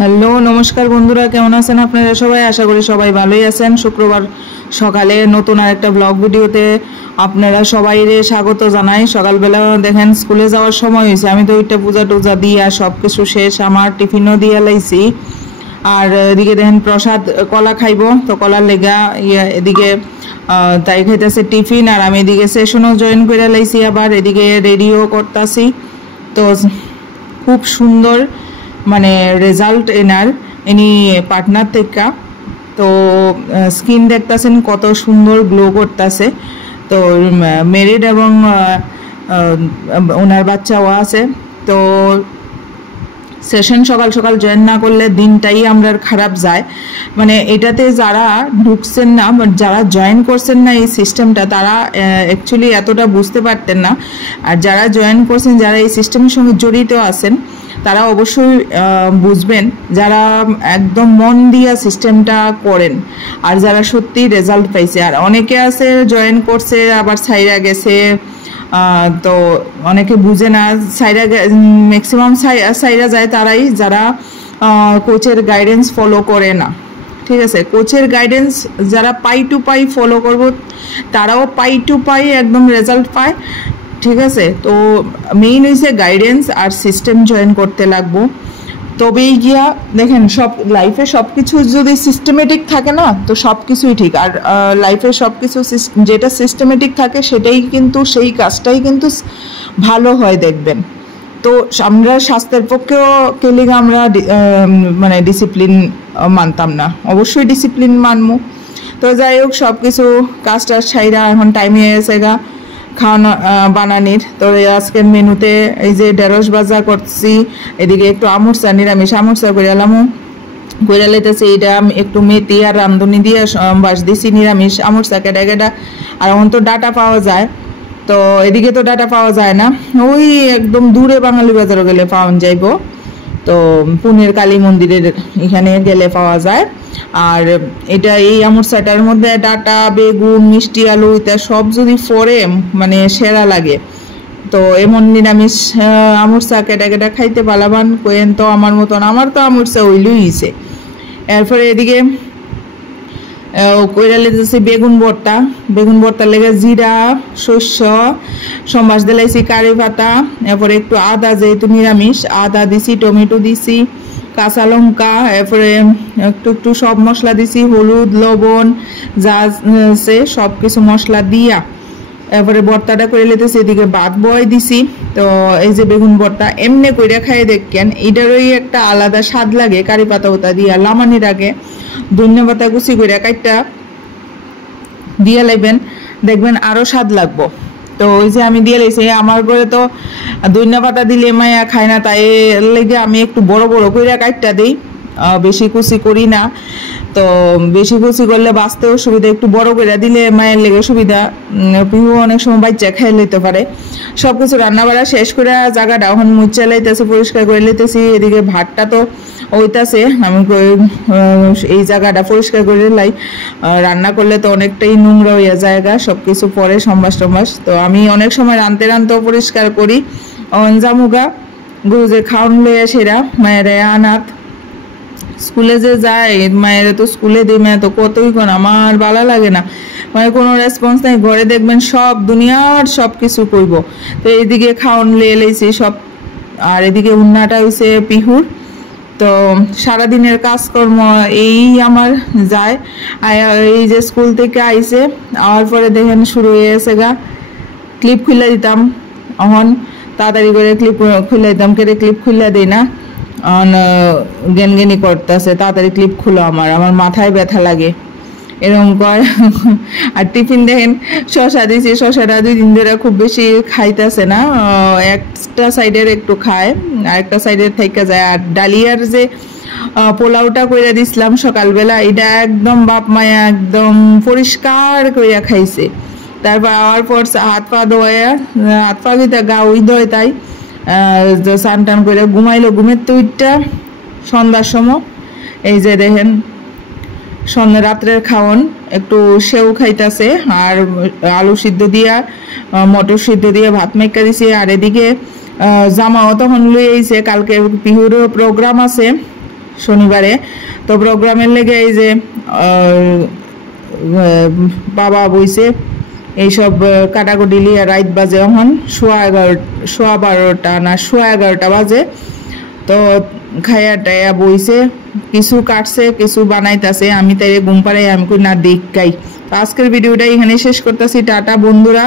Hello নমস্কার বন্ধুরা, কেমন আছেন আপনারা সবাই? আশা করি সবাই ভালোই আছেন। শুক্রবার সকালে নতুন আরেকটা ব্লগ ভিডিওতে আপনারা সবাই স্বাগত জানাই। সকালবেলা দেখেন স্কুলে যাওয়ার সময় হয়েছে, আমি তো ওইটা পূজা টুজা দিয়ে সব কিছু শেষ, আমার টিফিনও দিয়ে লাইছি। আর এদিকে দেখেন প্রসাদ কলা খাইব, তো কলার লেগা এদিকে তাই খাইতেছে টিফিন, আর আমি এদিকে সেশনও জয়েন করে লাইছি, আবার এদিকে রেডিও করতেছি। তো খুব সুন্দর মানে রেজাল্ট ইনি পার্টনার থেকে। তো স্কিন দেখতেছেন কত সুন্দর গ্লো করতেছে। তো মেরিড এবং ওনার বাচ্চাও আছে। তো সেশন সকাল সকাল জয়েন না করলে দিনটাই আমরা খারাপ যায়। মানে এটাতে যারা ঢুকছেন না, যারা জয়েন করছেন না এই সিস্টেমটা, তারা অ্যাকচুয়ালি এতটা বুঝতে পারতেন না। আর যারা জয়েন করছেন, যারা এই সিস্টেমের সঙ্গে জড়িত আছেন, তারা অবশ্যই বুঝবেন, যারা একদম মন দিয়া সিস্টেমটা করেন আর যারা সত্যি রেজাল্ট পাইছে। আর অনেকে আছে জয়েন করছে আবার ছাইরা গেছে, তো অনেকে বুঝে না, ম্যাক্সিমাম সাইরা যায় তারাই যারা কোচের গাইডেন্স ফলো করে না। ঠিক আছে, কোচের গাইডেন্স যারা পাই টু পাই ফলো করব, তারাও পাই টু পাই একদম রেজাল্ট পায়। ঠিক আছে, তো মেইন হয়েছে গাইডেন্স আর সিস্টেম জয়েন করতে লাগবো, তবেই গিয়া দেখেন সব লাইফে সব কিছু যদি সিস্টেমেটিক থাকে না, তো সব কিছুই ঠিক। আর লাইফে সব কিছু যেটা সিস্টেমেটিক থাকে সেটাই কিন্তু, সেই কাজটাই কিন্তু ভালো হয় দেখবেন। তো আমরা স্বাস্থ্যের পক্ষেও কেলিগা আমরা মানে ডিসিপ্লিন মানতাম না, অবশ্যই ডিসিপ্লিন মানবো। তো যাই হোক, সব কিছু কাজটা ছাইরা এখন টাইম হয়ে গেছে গা খাওয়ানো বানানির। তো আজকে মেনুতে এই যে ঢেঁড়স ভাজা করছি, এদিকে একটু আমুরচা, নিরামিষ আমুরচা করে এলামও করে লাইতেছি। এটা একটু মেথি আর রান্ধুনি দিয়ে বাস দিছি নিরামিষ আমুরচা কেটা কেটা। আর এখন তো ডাটা পাওয়া যায়, তো এদিকে তো ডাটা পাওয়া যায় না, ওই একদম দূরে বাঙালি বাজারও গেলে পাওয়া যাইব। তো পুনের কালী মন্দিরের এখানে গেলে পাওয়া যায়। আর এটা এই আমুরচাটার মধ্যে ডাটা, বেগুন, মিষ্টি আলু এটা সব যদি ফোরে মানে সেরা লাগে। তো এমন নিরামিষ আমুরচা কেটা কেটা খাইতে পালাবান কোয়েন তো আমার মতন, আমার তো আমুরচা হইলইছে। এরপরে এদিকে কইরা লেগেছে বেগুন ভর্তা, বেগুন ভর্তার লেগে জিরা, শস্য, সম্বাস দিলাইছি, কারি পাতা, এরপরে একটু আদা, যেহেতু নিরামিষ আদা দিছি, টমেটো দিছি, কাঁচা লঙ্কা, এরপরে একটু একটু সব মশলা দিছি, হলুদ, লবণ যা আছে সব কিছু মশলা দিয়া এরপরে ভর্তাটা করে লেতেছি। এদিকে ভাত বয় দিছি। তো এই যে বেগুন ভর্তা এমনি কইরা খাই দেখেন, এটারই একটা আলাদা স্বাদ লাগে। কারি পাতা ওতা দিয়া লামানির আগে ধনিয়া পাতা কুচি করে কাইটা দিয়ে লাইবেন, দেখবেন আরো স্বাদ লাগবো। তো ওই যে আমি দিয়ে লাইছি, আমার ঘরে তো ধনিয়া পাতা দিলে মায়া খায় না, তাই লেগে আমি একটু বড় বড় করে কাইটা দিই, বেশি কুচি করি না। তো বেশি কুচি করলে বাঁচতেও সুবিধা, একটু বড় করে দিলে মায়ের লেগে সুবিধা, পিহু অনেক সময় বাচ্চা খাই লইতে পারে। সব কিছু রান্না বাড়া শেষ করে জায়গাটা এখন মুচা লাইতেছে, পরিষ্কার করে লাইতেছি। এদিকে ভাতটা তো ওইতাছে, আমি এই জায়গাটা পরিষ্কার করে লাই। রান্না করলে তো অনেকটাই নোংরা হইয়া জায়গা, সব কিছু পরে সম্বাস টম্বাস। তো আমি অনেক সময় রানতে রানতেও পরিষ্কার করি। অঞ্জামুগা গুরু যে খাওয়ান লইয়া সেরা মায়ের আনাত স্কুলে যে যায়, মায়ের তো স্কুলে দিই, মেয়ে তো কতই কোন আমার ভালো লাগে না, মানে কোনো রেসপন্স নাই। ঘরে দেখবেন সব দুনিয়ার সব কিছু করবো। তো এইদিকে খাওয়ান লিয়ে লেছি সব, আর এদিকে উন্নাটা হয়েছে পিহুর। তো সারাদিনের কাজকর্ম এই আমার যায়। এই যে স্কুল থেকে আইসে আওয়ার পরে দেখেন শুরু হয়ে গেছে গা, ক্লিপ খুলে দিতাম, এখন তাড়াতাড়ি করে ক্লিপ খুলে দিতাম, কেটে ক্লিপ খুলে দিই না, গেনগেনি করতেছে, তাড়াতাড়ি ক্লিপ খুলো, আমার মাথায় ব্যথা লাগে এরকম কয়। আর টিফিন দেখেন শশা দিয়েছি, শশাটা 2 দিন ধরে খুব বেশি খাইতেছে না, একটা সাইডের একটু খায় আর একটা সাইডের থেকে যায়। আর ডালিয়ার যে পোলাওটা কইরা দিছিলাম সকালবেলা, এটা একদম বাপ মায়া একদম পরিষ্কার কইরা খাইছে। তারপর আওয়ার পর হাত পা ধোয়া, হাত পা ধুইতে গা উই ধোয়, তাই স্নান টান করে ঘুমাইলো। ঘুমের তো উঠটা সন্ধ্যার সময় এই যে দেখেন সন্ধ্যা রাত্রের খাওয়ান, একটু সেও খাইতেছে আর আলু সিদ্ধ দিয়া মটর সিদ্ধ দিয়ে ভাত মেকা দিছি। আর এদিকে জামাও তখন লই আইছে, কালকে পিহুর প্রোগ্রাম আছে, শনিবারে। তো প্রোগ্রামের লেগে এই যে বাবা বইছে এইসব কাটাকুটি লিয়া রাত বাজে এখন 12:15 না 11:15 বাজে। তো খাইয়া টাইয়া বইছে, কিছু কাটছে কিছু বানাইতেছে। আমি তাই ঘুম পাড়াই, আমি কই না দেখাই। তো আজকের ভিডিওটা এখানে শেষ করতেছি। টাটা বন্ধুরা।